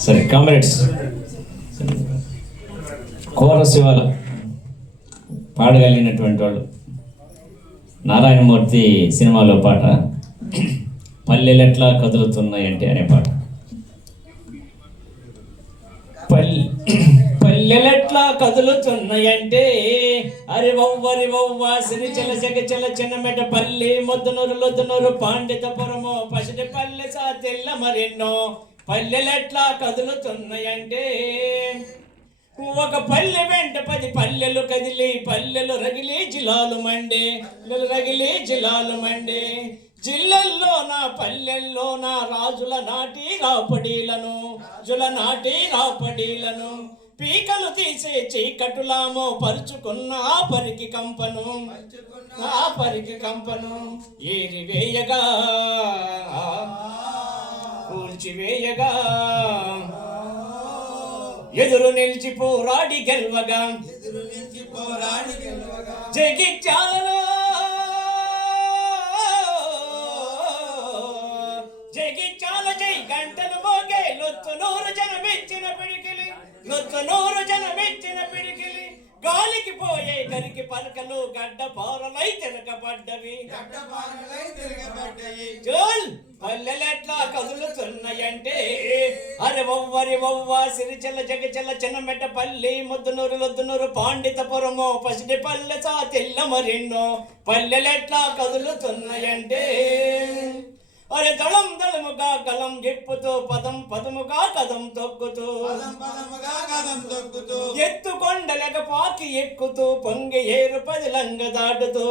సరే కామ్రేడ్స్. కోర శివాల పాడగలిగినటువంటి వాళ్ళు. నారాయణమూర్తి సినిమాలో పాట పల్లెలెట్లా కదులుతున్నాయంటే అనే పాట. పల్లె పల్లెలెట్లా కదులుతున్నాయంటే అరి వవ్వరి వవ్వ సిరి చెల చెగ చెల చిన్నమెట పల్లి మొద్దునూరు లొద్దునూరు పాండితపురము పసిడి పల్లె సా తెల్ల మరెన్నో. పల్లెలెట్లా కదులుతున్నాయంటే? ఒక పల్లె వెంట పది పల్లెలు కదిలి పల్లెలు రగిలి జిలాలు మండే. పల్లెలు రగిలి జిలాలు మండే. జిల్లల్లో నా పల్లెల్లో నా రాజుల నాటి రాపడీలను జుల నాటి రాపడీలను. పీకలు తీసే చీకటులామో పరుచుకున్న ఆ పరికి కంపను ఆ పరికి కంపను. ఏరి వేయగా. కూల్చివేయగా ఎదురు నిలిచి పోరాడి గెలవగా. ఎదురు నుంచి పోరాడి గెలవగా జగిత్యాలలో. జగిత్యాల జై గంటలు మోగే లొత్తు నూరు జనమిచ్చిన పిడికిలి. లొత్తు నూరు జనమిచ్చిన పిడికిలి. గాలికి పోయి గరికి పలకలు గడ్డ పారలై తిరగబడ్డవి. జోల్ పల్లెలెట్లా కదులుతున్నాయంటే అరే వవ్వరి వవ్వ సిరిచెల్ల జగచెల్ల చిన్నమెట్ట పల్లి ముద్దునూరు లొద్దునూరు పాండితపురము పసిడి పల్లె సా తెల్ల మరెన్నో పల్లెలెట్లా కదులుతున్నాయంటే అరే దళం దళముగా గలం గిప్పుతూ పదం పదముగా కదం తొక్కుతూ. ఎత్తు కొండలక పాకి ఎక్కుతూ పొంగి ఏరు పదిలంగ దాటుతూ.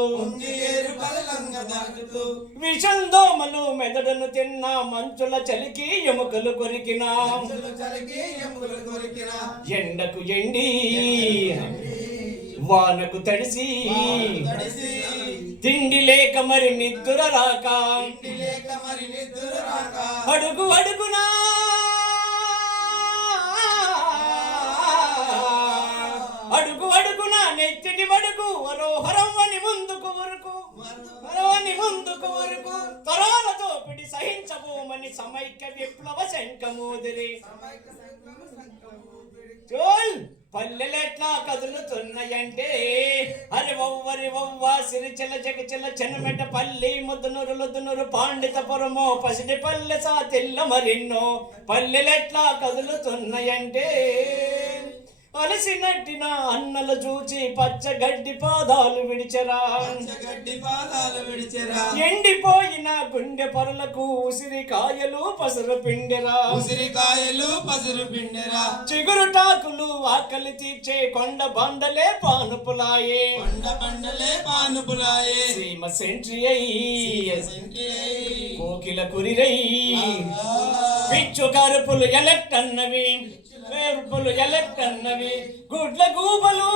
విషం దోమలు మెదడును తిన్న మంచుల చలికి ఎముకలు కొరికిన. అంచులు చలికి ఎముకలు కొరికిన. ఎండకు ఎండి వానకు తడిసి తడిసి. తిండి లేక మరి నిద్ర రాక. అడుగు అడుగునా. అడుగు అడుగున నెత్తిటి వడుకు వరోహరం అని ముందుకు వరకు. వరవని ముందుకు వరకు. తరాలతో పిడి సహించబోమని సమైక్య విప్లవ శంఖమూదిరి. చోల్ పల్లెలెట్లా కదులుతున్నాయంటే. అరి వవ్వరి వవ్వ సిరిచెల జగచెల చెన్నమెట పల్లి ముద్దునూరు లొద్దునూరు పాండితపురము పసిడి పల్లె సా తెల్ల మరిన్నో పల్లెలెట్లా కదులుతున్నాయంటే. అలసినట్టిన అన్నలు చూచి పచ్చగడ్డి పాదాలు విడిచరా. గడ్డి పాదాలు విడిచెరా. ఎండిపోయిన గుండె పొరలకు ఉసిరికాయలు పసరు పిండిరా. ఉసిరికాయలు పసురు పిండెరా. చిగురుటాకులు ఆకలి తీర్చే కొండ బండలే పానుపులాయే. కొండ పండలే పానుపులాయే. సీమ సెంట్రి అయి. కోకిల కురిరై పిచ్చు కరుపులు ఎలెక్ట్ అన్నవి. వేర్పులు ఎలక్కన్నవి గుడ్ల గూబలు.